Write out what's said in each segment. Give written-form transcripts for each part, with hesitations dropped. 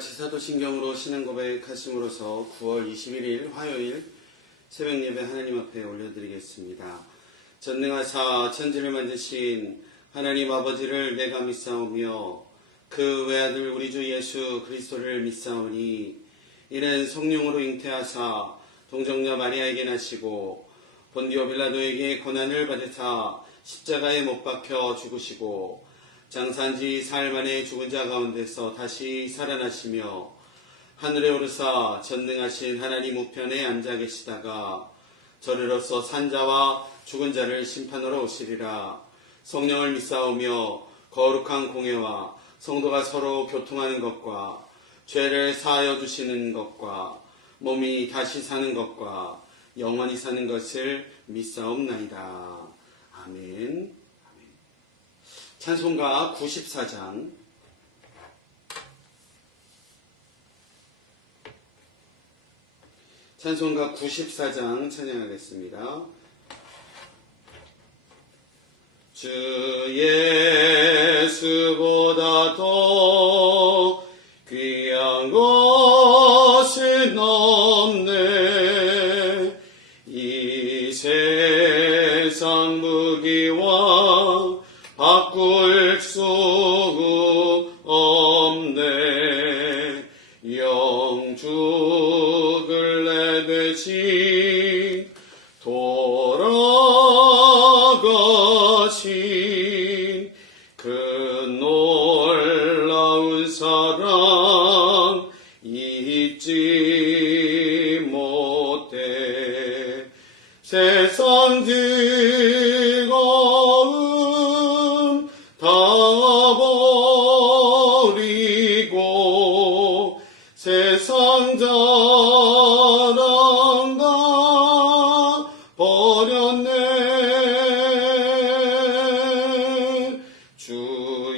같이 사도신경으로 신앙 고백하심으로써 9월 21일 화요일 새벽 예배 하나님 앞에 올려드리겠습니다. 전능하사 천지를 만드신 하나님 아버지를 내가 믿사오며 그 외아들 우리 주 예수 그리스도를 믿사오니 이는 성령으로 잉태하사 동정녀 마리아에게 나시고 본디오 빌라도에게 고난을 받으사 십자가에 못 박혀 죽으시고 장사한지 사흘 만에 죽은 자 가운데서 다시 살아나시며 하늘에 오르사 전능하신 하나님 우편에 앉아 계시다가 저리로서 산자와 죽은 자를 심판하러 오시리라. 성령을 믿사오며 거룩한 공회와 성도가 서로 교통하는 것과 죄를 사하여 주시는 것과 몸이 다시 사는 것과 영원히 사는 것을 믿사옵나이다. 아멘. 찬송가 94장 찬송가 94장 찬양하겠습니다. 주 예수보다 더 귀한 것은 없네. 이 세상 무기와 바꿀 수 없네. 영죽을 내듯이 돌아가신 그 놀라운 사랑 잊지 못해. 세상 즐거움 다 버리고 세상 자랑 다 버렸네. 주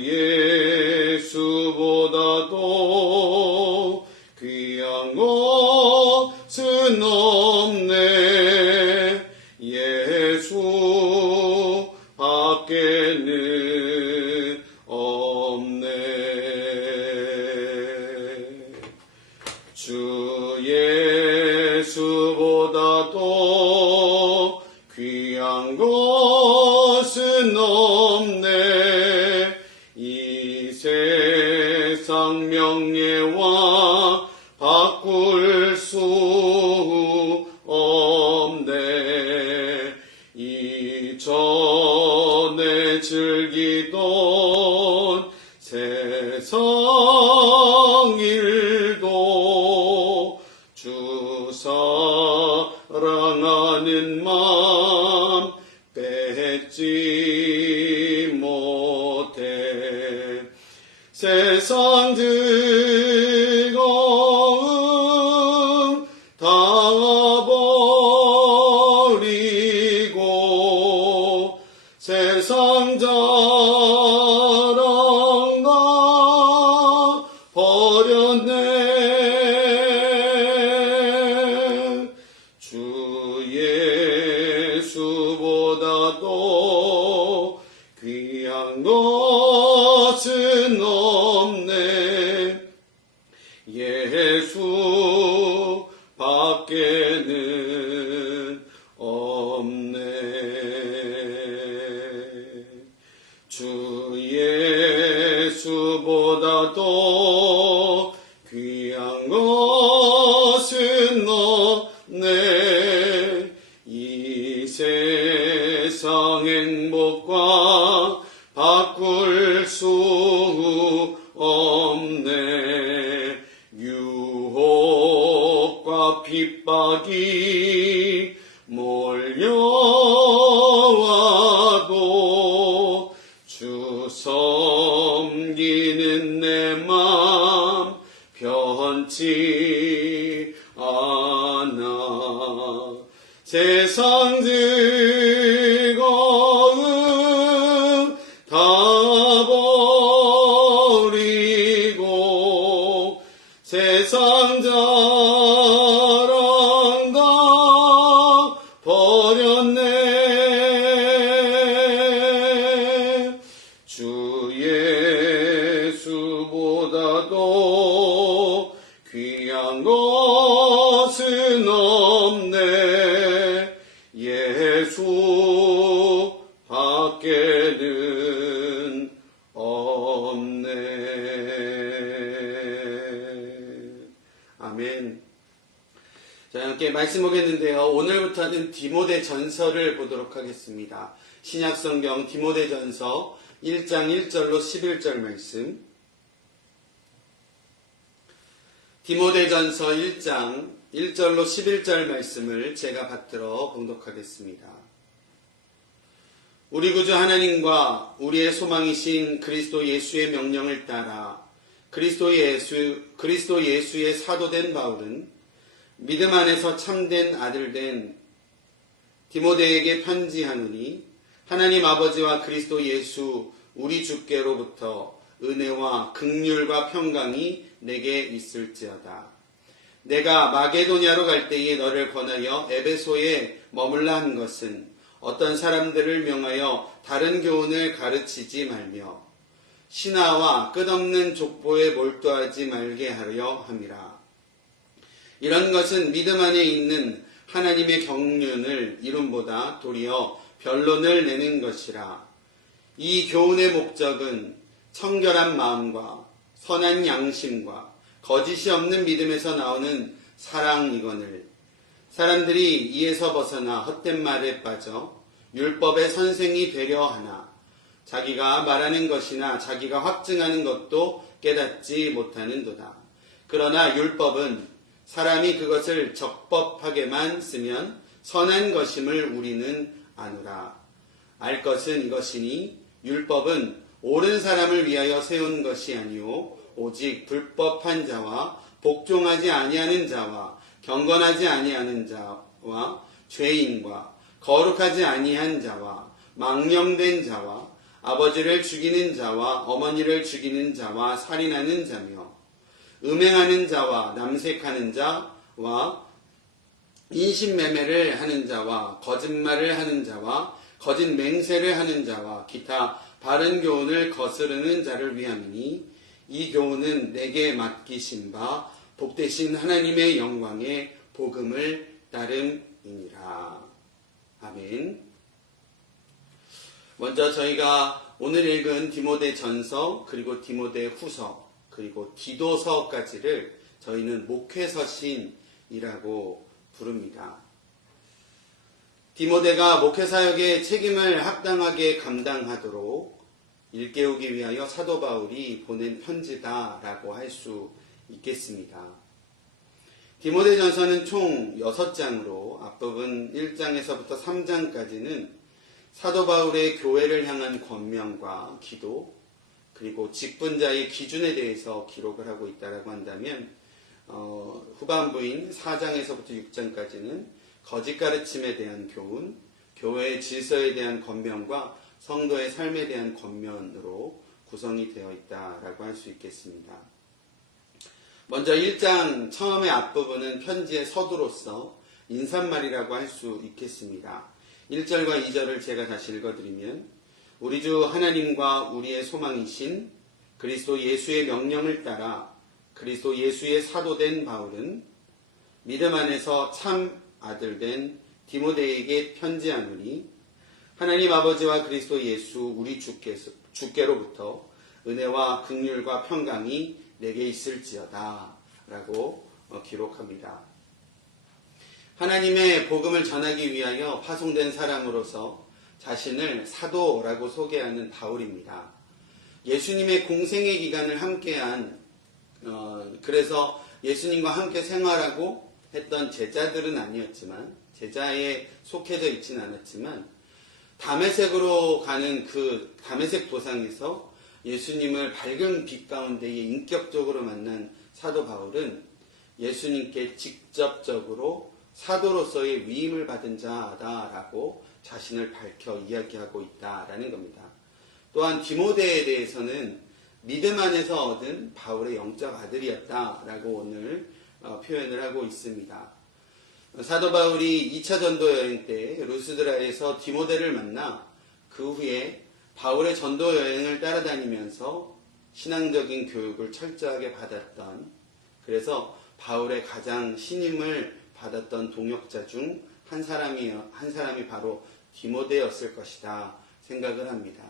예수보다도 귀한 것은 없네. 예수 밖에는 없네. 주 예수보다도 귀한 것은 없네. 이 세상 명예와 바꿀 수 없네. 이전에 즐기던 세상 일도 주 사랑하는 마음 뺏지 못해. 세상 즐거움 다 버리고 세상 자랑 다 버렸네. 주 예수보다도 귀한 것은 없네. 예수 밖에는 없네. 주 예수보다도 귀한 것은 없네. 이 세상 행복과 바꿀 수 없네. 유혹과 핍박이 몰려와도 주 섬기는 내 맘 변치 않아. 세상 즐거움 다 버리고 세상 자랑 다 버렸네. 주 예수보다도 것은 없네. 예수 밖에는 없네. 아멘. 자, 함께 말씀 보겠는데요. 오늘부터는 디모데 전서를 보도록 하겠습니다. 신약성경 디모데 전서 1장 1절로 11절 말씀. 디모데 전서 1장 1절로 11절 말씀을 제가 받들어 봉독하겠습니다. 우리 구주 하나님과 우리의 소망이신 그리스도 예수의 명령을 따라 그리스도 예수의 사도된 바울은 믿음 안에서 참된 아들 된 디모데에게 편지하노니 하나님 아버지와 그리스도 예수 우리 주께로부터 은혜와 긍휼과 평강이 내게 있을지어다. 내가 마게도냐로 갈 때에 너를 권하여 에베소에 머물라 한 것은 어떤 사람들을 명하여 다른 교훈을 가르치지 말며 신하와 끝없는 족보에 몰두하지 말게 하려 함이라. 이런 것은 믿음 안에 있는 하나님의 경륜을 이름보다 도리어 변론을 내는 것이라. 이 교훈의 목적은 청결한 마음과 선한 양심과 거짓이 없는 믿음에서 나오는 사랑이거늘 사람들이 이에서 벗어나 헛된 말에 빠져 율법의 선생이 되려 하나 자기가 말하는 것이나 자기가 확증하는 것도 깨닫지 못하는도다. 그러나 율법은 사람이 그것을 적법하게만 쓰면 선한 것임을 우리는 아노라. 알 것은 이것이니 율법은 옳은 사람을 위하여 세운 것이 아니오 오직 불법한 자와 복종하지 아니하는 자와 경건하지 아니하는 자와 죄인과 거룩하지 아니한 자와 망령된 자와 아버지를 죽이는 자와 어머니를 죽이는 자와 살인하는 자며 음행하는 자와 남색하는 자와 인신매매를 하는 자와 거짓말을 하는 자와 거짓 맹세를 하는 자와 기타 바른 교훈을 거스르는 자를 위함이니 이 교훈은 내게 맡기신 바 복되신 하나님의 영광의 복음을 따름이니라. 아멘. 먼저 저희가 오늘 읽은 디모데 전서 그리고 디모데 후서 그리고 디도서까지를 저희는 목회서신이라고 부릅니다. 디모데가 목회사역의 책임을 합당하게 감당하도록 일깨우기 위하여 사도 바울이 보낸 편지다라고 할 수 있겠습니다. 디모데 전서는 총 6장으로 앞부분 1장에서부터 3장까지는 사도 바울의 교회를 향한 권면과 기도 그리고 직분자의 기준에 대해서 기록을 하고 있다라고 한다면 후반부인 4장에서부터 6장까지는 거짓 가르침에 대한 교훈, 교회의 질서에 대한 권면과 성도의 삶에 대한 권면으로 구성이 되어 있다라고 할 수 있겠습니다. 먼저 1장 처음의 앞부분은 편지의 서두로서 인사말이라고 할 수 있겠습니다. 1절과 2절을 제가 다시 읽어드리면 우리 주 하나님과 우리의 소망이신 그리스도 예수의 명령을 따라 그리스도 예수의 사도된 바울은 믿음 안에서 참 아들된 디모데에게 편지하노니 하나님 아버지와 그리스도 예수 우리 주께로부터 은혜와 긍휼과 평강이 내게 있을지어다 라고 기록합니다. 하나님의 복음을 전하기 위하여 파송된 사람으로서 자신을 사도라고 소개하는 바울입니다. 예수님의 공생의 기간을 함께한 그래서 예수님과 함께 생활하고 했던 제자들은 아니었지만 제자에 속해져 있지는 않았지만 다메섹으로 가는 그 다메섹 도상에서 예수님을 밝은 빛 가운데에 인격적으로 만난 사도 바울은 예수님께 직접적으로 사도로서의 위임을 받은 자다라고 자신을 밝혀 이야기하고 있다라는 겁니다. 또한 디모데에 대해서는 믿음 안에서 얻은 바울의 영적 아들이었다라고 오늘 표현을 하고 있습니다. 사도 바울이 2차 전도 여행 때 루스드라에서 디모데를 만나 그 후에 바울의 전도 여행을 따라다니면서 신앙적인 교육을 철저하게 받았던 그래서 바울의 가장 신임을 받았던 동역자 중 한 사람이 바로 디모데였을 것이다 생각을 합니다.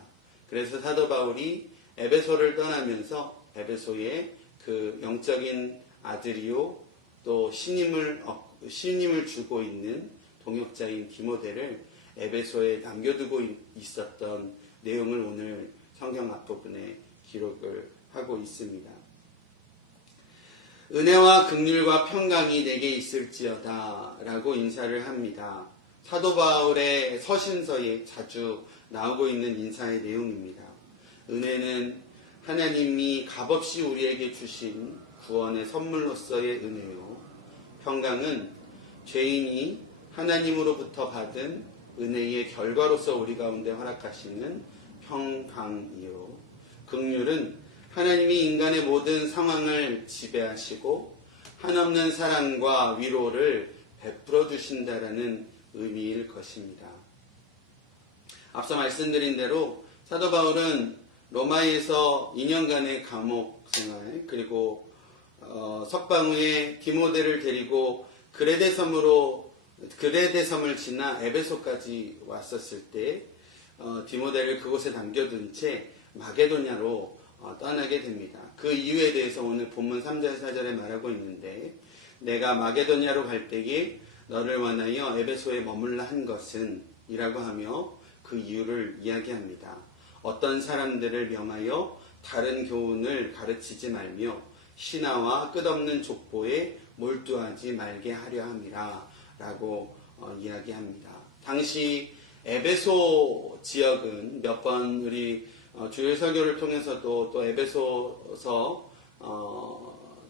그래서 사도 바울이 에베소를 떠나면서 에베소에 그 영적인 아들이요 또 신임을 주고 있는 동역자인 디모데를 에베소에 남겨두고 있었던 내용을 오늘 성경 앞부분에 기록을 하고 있습니다. 은혜와 긍휼과 평강이 내게 있을지어다 라고 인사를 합니다. 사도 바울의 서신서에 자주 나오고 있는 인사의 내용입니다. 은혜는 하나님이 값없이 우리에게 주신 구원의 선물로서의 은혜요. 평강은 죄인이 하나님으로부터 받은 은혜의 결과로서 우리 가운데 허락하시는 평강이요. 긍휼은 하나님이 인간의 모든 상황을 지배하시고 한없는 사랑과 위로를 베풀어 주신다라는 의미일 것입니다. 앞서 말씀드린 대로 사도 바울은 로마에서 2년간의 감옥 생활 그리고 석방 후에 디모데를 데리고 그레데 섬을 지나 에베소까지 왔었을 때 디모데를 그곳에 남겨둔 채 마게도냐로 떠나게 됩니다. 그 이유에 대해서 오늘 본문 3절 4절에 말하고 있는데 내가 마게도냐로 갈 때에 너를 원하여 에베소에 머물라 한 것은 이라고 하며 그 이유를 이야기합니다. 어떤 사람들을 명하여 다른 교훈을 가르치지 말며 신화와 끝없는 족보에 몰두하지 말게 하려 함이라 라고 이야기합니다. 당시 에베소 지역은 몇 번 우리 주일 설교를 통해서도 또 에베소서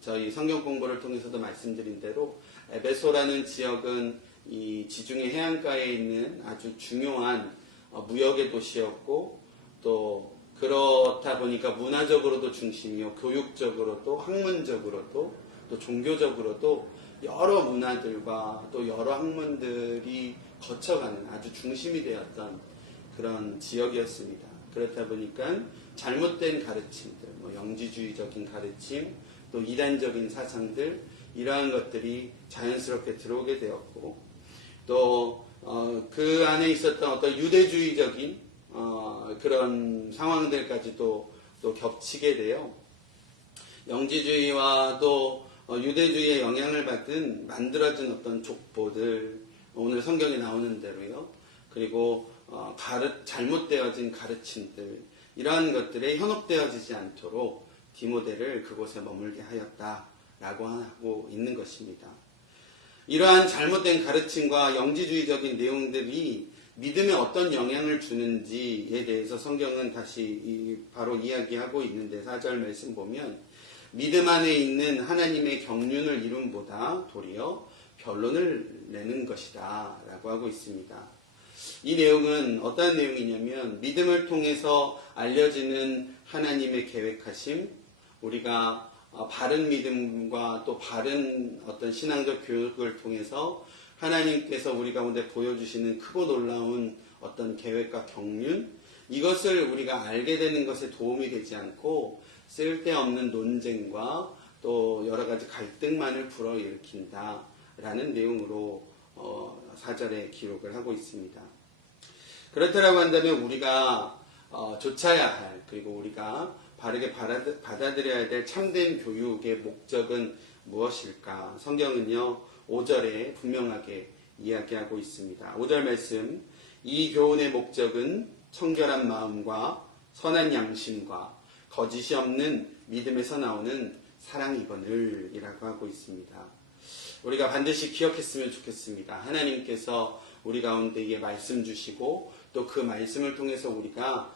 저희 성경 공부를 통해서도 말씀드린 대로 에베소라는 지역은 이 지중해 해안가에 있는 아주 중요한 무역의 도시였고 또 그렇다 보니까 문화적으로도 중심이요 교육적으로도 학문적으로도 또 종교적으로도 여러 문화들과 또 여러 학문들이 거쳐가는 아주 중심이 되었던 그런 지역이었습니다. 그렇다 보니까 잘못된 가르침들, 영지주의적인 가르침, 또 이단적인 사상들 이러한 것들이 자연스럽게 들어오게 되었고 또 그 안에 있었던 어떤 유대주의적인 그런 상황들까지도 또 겹치게 돼요. 영지주의와 또 유대주의의 영향을 받은 만들어진 어떤 족보들 오늘 성경에 나오는 대로요. 그리고 잘못되어진 가르침들 이러한 것들에 현혹되어지지 않도록 디모데를 그곳에 머물게 하였다라고 하고 있는 것입니다. 이러한 잘못된 가르침과 영지주의적인 내용들이 믿음에 어떤 영향을 주는지에 대해서 성경은 다시 바로 이야기하고 있는데 4절 말씀 보면 믿음 안에 있는 하나님의 경륜을 이룸보다 도리어 변론을 내는 것이다 라고 하고 있습니다. 이 내용은 어떤 내용이냐면 믿음을 통해서 알려지는 하나님의 계획하심, 우리가 바른 믿음과 또 바른 어떤 신앙적 교육을 통해서 하나님께서 우리 가운데 보여주시는 크고 놀라운 어떤 계획과 경륜, 이것을 우리가 알게 되는 것에 도움이 되지 않고 쓸데없는 논쟁과 또 여러 가지 갈등만을 불어일으킨다라는 내용으로 4절에 기록을 하고 있습니다. 그렇다고 한다면 우리가 좇아야 할 그리고 우리가 바르게 받아들여야 될 참된 교육의 목적은 무엇일까? 성경은요 5절에 분명하게 이야기하고 있습니다. 5절 말씀 이 교훈의 목적은 청결한 마음과 선한 양심과 거짓이 없는 믿음에서 나오는 사랑이거늘 이라고 하고 있습니다. 우리가 반드시 기억했으면 좋겠습니다. 하나님께서 우리 가운데에 말씀 주시고 또 그 말씀을 통해서 우리가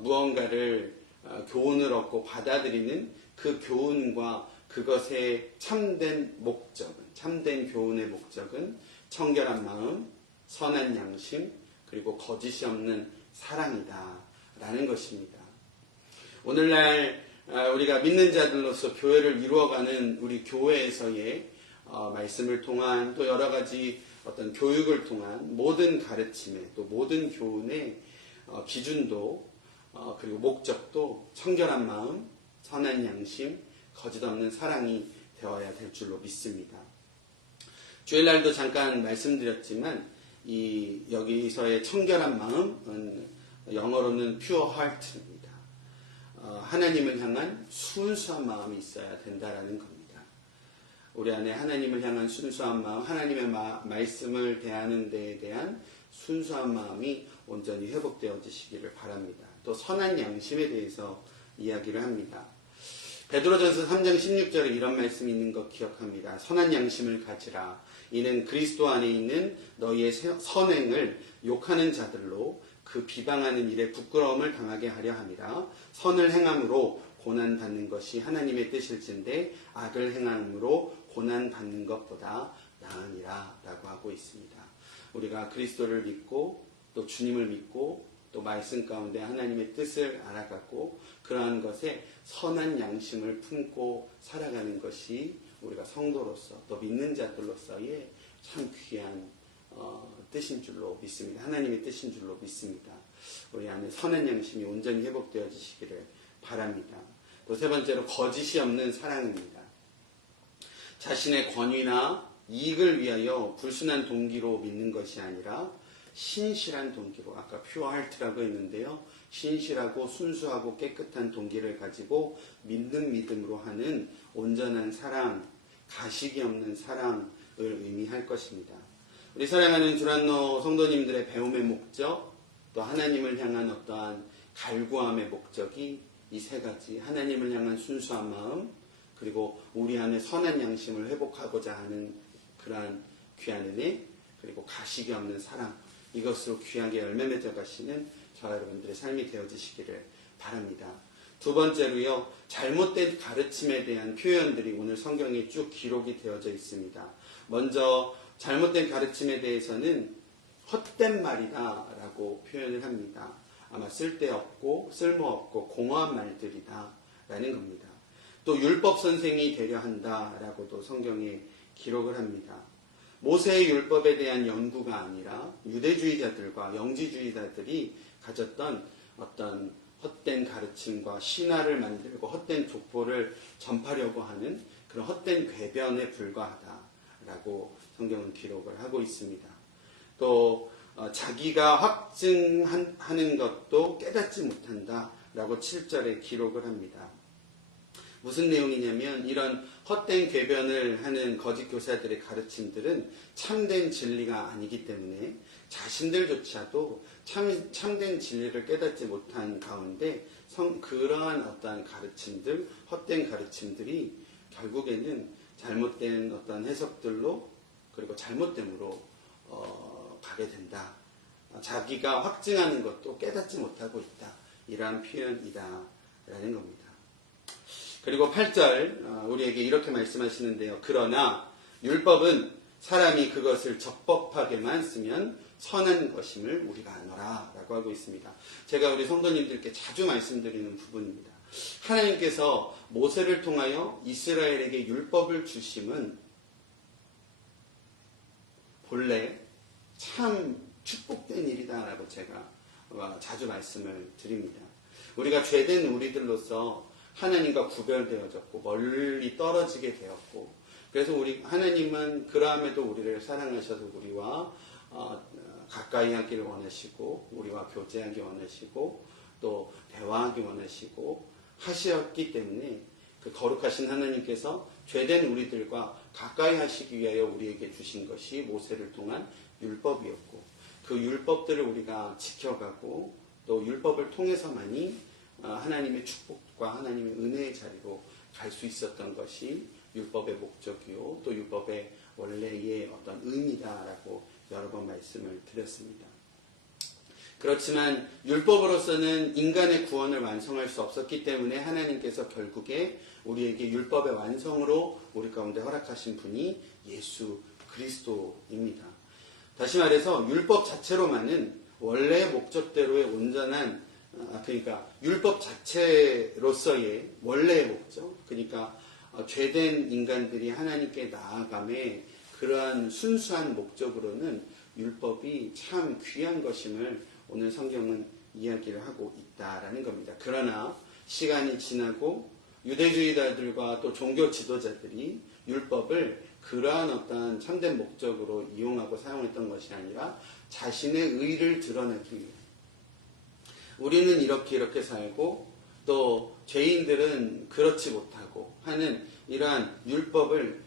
무언가를 교훈을 얻고 받아들이는 그 교훈과 그것의 참된 목적은 참된 교훈의 목적은 청결한 마음, 선한 양심 그리고 거짓이 없는 사랑이다 라는 것입니다. 오늘날 우리가 믿는 자들로서 교회를 이루어가는 우리 교회에서의 말씀을 통한 또 여러 가지 어떤 교육을 통한 모든 가르침에 또 모든 교훈의 기준도 그리고 목적도 청결한 마음, 선한 양심, 거짓 없는 사랑이 되어야 될 줄로 믿습니다. 주일날도 잠깐 말씀드렸지만 여기서의 청결한 마음은 영어로는 pure heart입니다. 하나님을 향한 순수한 마음이 있어야 된다라는 겁니다. 우리 안에 하나님을 향한 순수한 마음, 하나님의 말씀을 대하는 데에 대한 순수한 마음이 온전히 회복되어지시기를 바랍니다. 또 선한 양심에 대해서 이야기를 합니다. 베드로전서 3장 16절에 이런 말씀이 있는 것 기억합니다. 선한 양심을 가지라. 이는 그리스도 안에 있는 너희의 선행을 욕하는 자들로 그 비방하는 일에 부끄러움을 당하게 하려 함이라. 선을 행함으로 고난받는 것이 하나님의 뜻일진데 악을 행함으로 고난받는 것보다 나으니라 라고 하고 있습니다. 우리가 그리스도를 믿고 또 주님을 믿고 또 말씀 가운데 하나님의 뜻을 알아가고 그러한 것에 선한 양심을 품고 살아가는 것이 우리가 성도로서 또 믿는 자들로서의 참 귀한 뜻인 줄로 믿습니다. 하나님의 뜻인 줄로 믿습니다. 우리 안에 선한 양심이 온전히 회복되어지시기를 바랍니다. 또 세 번째로 거짓이 없는 사랑입니다. 자신의 권위나 이익을 위하여 불순한 동기로 믿는 것이 아니라 신실한 동기로, 아까 pure heart라고 했는데요. 신실하고 순수하고 깨끗한 동기를 가지고 믿는 믿음으로 하는 온전한 사랑, 가식이 없는 사랑을 의미할 것입니다. 우리 사랑하는 주란노 성도님들의 배움의 목적, 또 하나님을 향한 어떠한 갈구함의 목적이 이 세 가지, 하나님을 향한 순수한 마음, 그리고 우리 안에 선한 양심을 회복하고자 하는 그러한 귀한 은혜, 그리고 가식이 없는 사랑, 이것으로 귀하게 열매 맺어 가시는 저와 여러분들의 삶이 되어지시기를 바랍니다. 두 번째로요, 잘못된 가르침에 대한 표현들이 오늘 성경에 쭉 기록이 되어져 있습니다. 먼저 잘못된 가르침에 대해서는 헛된 말이다 라고 표현을 합니다. 아마 쓸데없고 쓸모없고 공허한 말들이다 라는 겁니다. 또 율법 선생이 되려 한다 라고도 성경에 기록을 합니다. 모세의 율법에 대한 연구가 아니라 유대주의자들과 영지주의자들이 가졌던 어떤 헛된 가르침과 신화를 만들고 헛된 족보를 전파려고 하는 그런 헛된 궤변에 불과하다라고 성경은 기록을 하고 있습니다. 또 자기가 확증하는 것도 깨닫지 못한다라고 7절에 기록을 합니다. 무슨 내용이냐면 이런 헛된 궤변을 하는 거짓 교사들의 가르침들은 참된 진리가 아니기 때문에 자신들조차도 참된 진리를 깨닫지 못한 가운데 그러한 어떤 가르침들, 헛된 가르침들이 결국에는 잘못된 어떤 해석들로 그리고 잘못됨으로 가게 된다. 자기가 확증하는 것도 깨닫지 못하고 있다. 이러한 표현이다라는 겁니다. 그리고 8절 우리에게 이렇게 말씀하시는데요. 그러나 율법은 사람이 그것을 적법하게만 쓰면 선한 것임을 우리가 아노라 라고 하고 있습니다. 제가 우리 성도님들께 자주 말씀드리는 부분입니다. 하나님께서 모세를 통하여 이스라엘에게 율법을 주심은 본래 참 축복된 일이다라고 제가 자주 말씀을 드립니다. 우리가 죄된 우리들로서 하나님과 구별되어졌고 멀리 떨어지게 되었고 그래서 하나님은 그러함에도 우리를 사랑하셔서 우리와 가까이 하기를 원하시고 우리와 교제하기 원하시고 또 대화하기 원하시고 하셨기 때문에 그 거룩하신 하나님께서 죄된 우리들과 가까이 하시기 위하여 우리에게 주신 것이 모세를 통한 율법이었고 그 율법들을 우리가 지켜가고 또 율법을 통해서만이 하나님의 축복과 하나님의 은혜의 자리로 갈 수 있었던 것이 율법의 목적이요 또 율법의 원래의 어떤 의미다라고 여러 번 말씀을 드렸습니다. 그렇지만 율법으로서는 인간의 구원을 완성할 수 없었기 때문에 하나님께서 결국에 우리에게 율법의 완성으로 우리 가운데 허락하신 분이 예수 그리스도입니다. 다시 말해서 율법 자체로만은 원래의 목적대로의 온전한 그러니까 율법 자체로서의 원래의 목적 그러니까 죄된 인간들이 하나님께 나아감에 그러한 순수한 목적으로는 율법이 참 귀한 것임을 오늘 성경은 이야기를 하고 있다라는 겁니다. 그러나 시간이 지나고 유대주의자들과 또 종교 지도자들이 율법을 그러한 어떤 참된 목적으로 이용하고 사용했던 것이 아니라 자신의 의를 드러내기 위해 우리는 이렇게 살고 또 죄인들은 그렇지 못하고 하는 이러한 율법을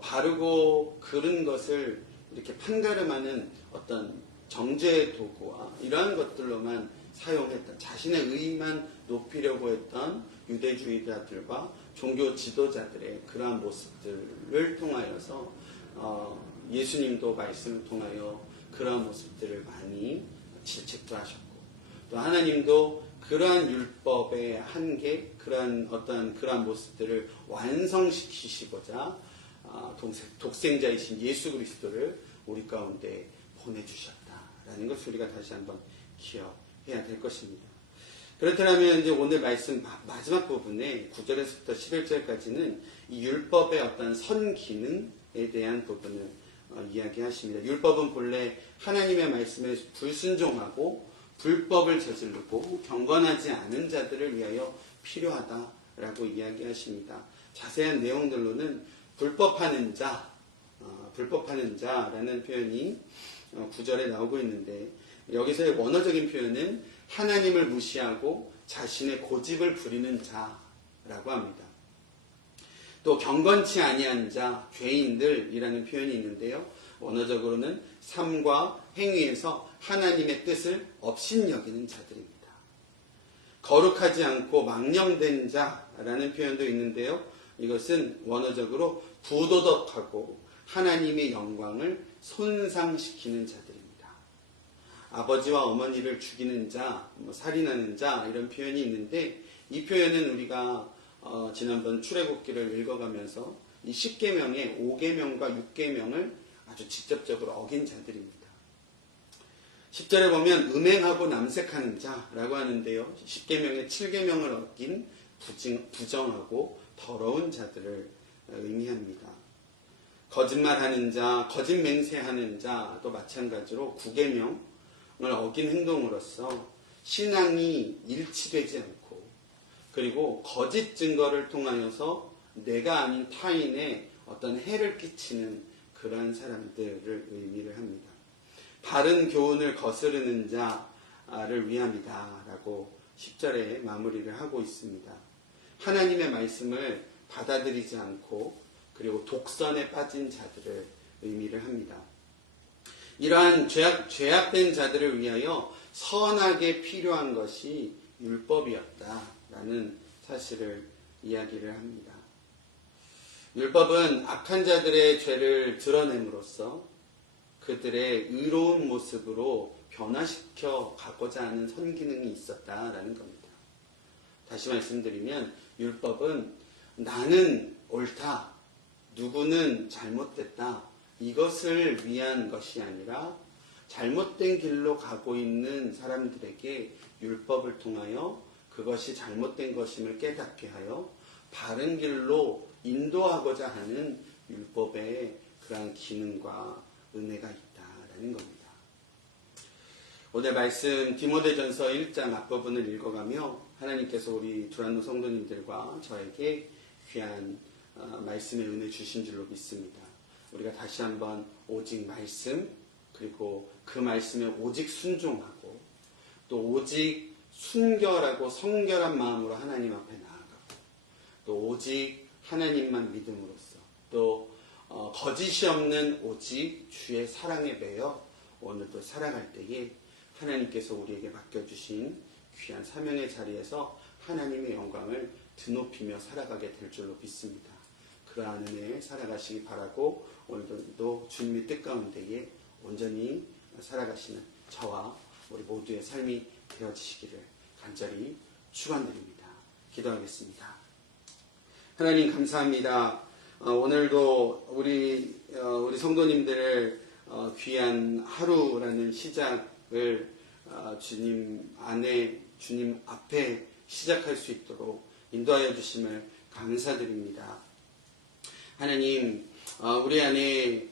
바르고 그른 것을 이렇게 판가름하는 어떤 정죄의 도구와 이러한 것들로만 사용했던 자신의 의만 높이려고 했던 유대주의자들과 종교 지도자들의 그러한 모습들을 통하여서 예수님도 말씀을 통하여 그러한 모습들을 많이 질책도 하셨고 또 하나님도 그러한 율법의 한계, 그러한 모습들을 완성시키시고자 독생자이신 예수 그리스도를 우리 가운데 보내주셨다라는 것을 우리가 다시 한번 기억해야 될 것입니다. 그렇다면 이제 오늘 말씀 마지막 부분에 9절에서부터 11절까지는 이 율법의 어떤 선기능에 대한 부분을 이야기하십니다. 율법은 본래 하나님의 말씀에 불순종하고 불법을 저지르고 경건하지 않은 자들을 위하여 필요하다라고 이야기하십니다. 자세한 내용들로는 불법하는 자라는 표현이 9절에 나오고 있는데 여기서의 원어적인 표현은 하나님을 무시하고 자신의 고집을 부리는 자라고 합니다. 또 경건치 아니한 자, 죄인들이라는 표현이 있는데요. 원어적으로는 삶과 행위에서 하나님의 뜻을 업신여기는 자들입니다. 거룩하지 않고 망령된 자라는 표현도 있는데요. 이것은 원어적으로 부도덕하고 하나님의 영광을 손상시키는 자들입니다. 아버지와 어머니를 죽이는 자, 살인하는 자 이런 표현이 있는데 이 표현은 우리가 지난번 출애굽기를 읽어가면서 이 10계명의 5계명과 6계명을 아주 직접적으로 어긴 자들입니다. 10절에 보면 음행하고 남색하는 자라고 하는데요. 10계명의 7계명을 어긴 부정하고 더러운 자들을 의미합니다. 거짓말하는 자, 거짓 맹세하는 자도 마찬가지로 9계명을 어긴 행동으로서 신앙이 일치되지 않고 그리고 거짓 증거를 통하여서 내가 아닌 타인에 어떤 해를 끼치는 그러한 사람들을 의미를 합니다. 바른 교훈을 거스르는 자를 위함이다 라고 10절에 마무리를 하고 있습니다. 하나님의 말씀을 받아들이지 않고 그리고 독선에 빠진 자들을 의미를 합니다. 이러한 죄악된 자들을 위하여 선하게 필요한 것이 율법이었다라는 사실을 이야기를 합니다. 율법은 악한 자들의 죄를 드러냄으로써 그들의 의로운 모습으로 변화시켜 가고자 하는 선기능이 있었다라는 겁니다. 다시 말씀드리면 율법은 나는 옳다, 누구는 잘못됐다 이것을 위한 것이 아니라 잘못된 길로 가고 있는 사람들에게 율법을 통하여 그것이 잘못된 것임을 깨닫게 하여 바른 길로 인도하고자 하는 율법의 그러한 기능과 은혜가 있다라는 겁니다. 오늘 말씀 디모데전서 1장 앞부분을 읽어가며 하나님께서 우리 두란노 성도님들과 저에게 귀한 말씀의 은혜 주신 줄로 믿습니다. 우리가 다시 한번 오직 말씀 그리고 그 말씀에 오직 순종하고 또 오직 순결하고 성결한 마음으로 하나님 앞에 나아가고 또 오직 하나님만 믿음으로써 또 거짓이 없는 오직 주의 사랑에 매여 오늘도 살아갈 때에 하나님께서 우리에게 맡겨주신 귀한 사명의 자리에서 하나님의 영광을 드높이며 살아가게 될 줄로 믿습니다. 그러한 은혜에 살아가시기 바라고 오늘도 주님의 뜻 가운데에 온전히 살아가시는 저와 우리 모두의 삶이 되어지시기를 간절히 축원드립니다. 기도하겠습니다. 하나님 감사합니다. 오늘도 우리 성도님들을 귀한 하루라는 시작을 주님 안에 주님 앞에 시작할 수 있도록 인도하여 주심을 감사드립니다. 하나님 우리 안에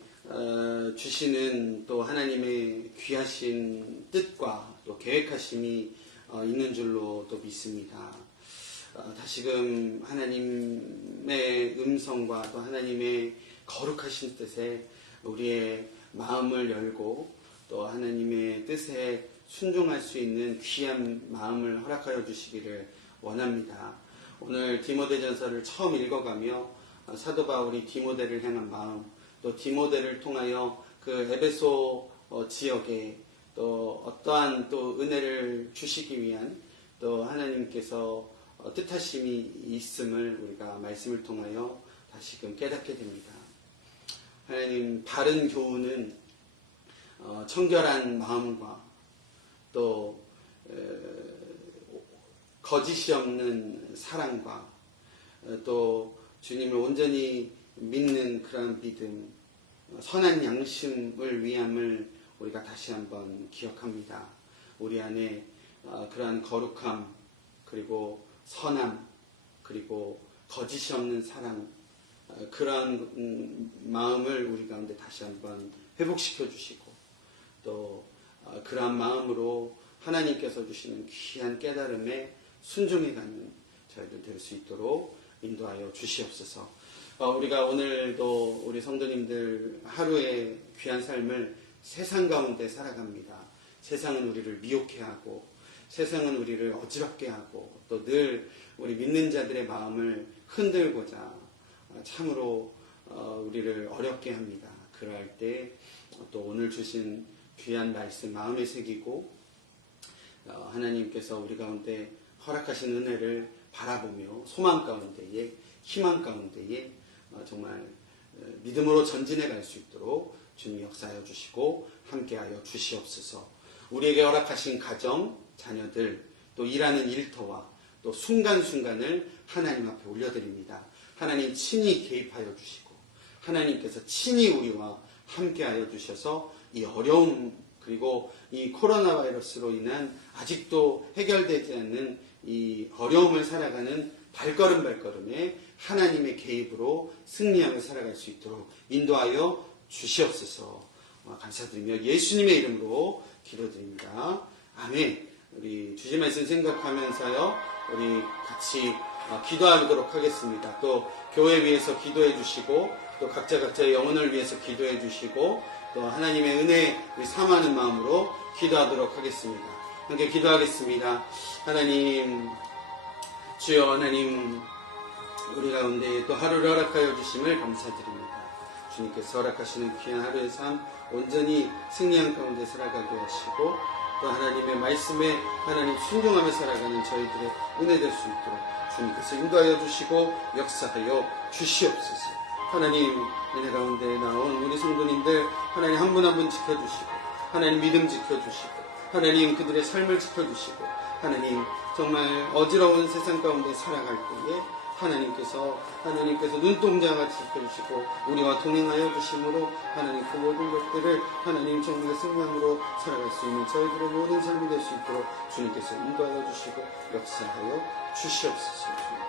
주시는 또 하나님의 귀하신 뜻과 또 계획하심이 있는 줄로 또 믿습니다. 다시금 하나님의 음성과 또 하나님의 거룩하신 뜻에 우리의 마음을 열고 또 하나님의 뜻에 순종할 수 있는 귀한 마음을 허락하여 주시기를 원합니다. 오늘 디모데전서를 처음 읽어가며 사도 바울이 디모데를 향한 마음, 또 디모데를 통하여 그 에베소 지역에 또 어떠한 또 은혜를 주시기 위한 또 하나님께서 뜻하심이 있음을 우리가 말씀을 통하여 다시금 깨닫게 됩니다. 하나님, 바른 교훈은 청결한 마음과 또 거짓이 없는 사랑과 또 주님을 온전히 믿는 그런 믿음, 선한 양심을 위함을 우리가 다시 한번 기억합니다. 우리 안에 그러한 거룩함, 그리고 선함, 그리고 거짓이 없는 사랑, 그러한 마음을 우리 가운데 다시 한번 회복시켜 주시고 또 그러한 마음으로 하나님께서 주시는 귀한 깨달음에 순종해가는 저희들 될 수 있도록 인도하여 주시옵소서. 우리가 오늘도 우리 성도님들 하루의 귀한 삶을 세상 가운데 살아갑니다. 세상은 우리를 미혹해하고 세상은 우리를 어지럽게 하고 또 늘 우리 믿는 자들의 마음을 흔들고자 참으로 우리를 어렵게 합니다. 그럴 때 또 오늘 주신 귀한 말씀 마음에 새기고 하나님께서 우리 가운데 허락하신 은혜를 바라보며 소망 가운데에 희망 가운데에 정말 믿음으로 전진해 갈 수 있도록 주님 역사하여 주시고 함께하여 주시옵소서. 우리에게 허락하신 가정, 자녀들, 또 일하는 일터와 또 순간순간을 하나님 앞에 올려드립니다. 하나님 친히 개입하여 주시고 하나님께서 친히 우리와 함께하여 주셔서 이 어려움 그리고 이 코로나 바이러스로 인한 아직도 해결되지 않는 이 어려움을 살아가는 발걸음에 하나님의 개입으로 승리하며 살아갈 수 있도록 인도하여 주시옵소서. 감사드리며 예수님의 이름으로 기도드립니다. 아멘. 우리 주신 말씀 생각하면서요 우리 같이 기도하도록 하겠습니다. 또 교회 위해서 기도해 주시고 또 각자의 영혼을 위해서 기도해 주시고 또 하나님의 은혜 우리 삼하는 마음으로 기도하도록 하겠습니다. 함께 기도하겠습니다. 하나님, 주여 하나님, 우리 가운데 또 하루를 허락하여 주심을 감사드립니다. 주님께서 허락하시는 귀한 하루의 삶 온전히 승리한 가운데 살아가게 하시고 또 하나님의 말씀에 하나님 순종하며 살아가는 저희들의 은혜 될 수 있도록 주님께서 인도하여 주시고 역사하여 주시옵소서. 하나님 은혜 가운데 나온 우리 성도님들 하나님 한 분 한 분 지켜주시고 하나님 믿음 지켜주시고 하나님 그들의 삶을 지켜주시고 하나님 정말 어지러운 세상 가운데 살아갈 때에 하나님께서 눈동자같이 지켜주시고 우리와 동행하여 주심으로 하나님 그 모든 것들을 하나님 정말 승리함으로 살아갈 수 있는 저희들의 모든 삶이 될 수 있도록 주님께서 인도하여 주시고 역사하여 주시옵소서.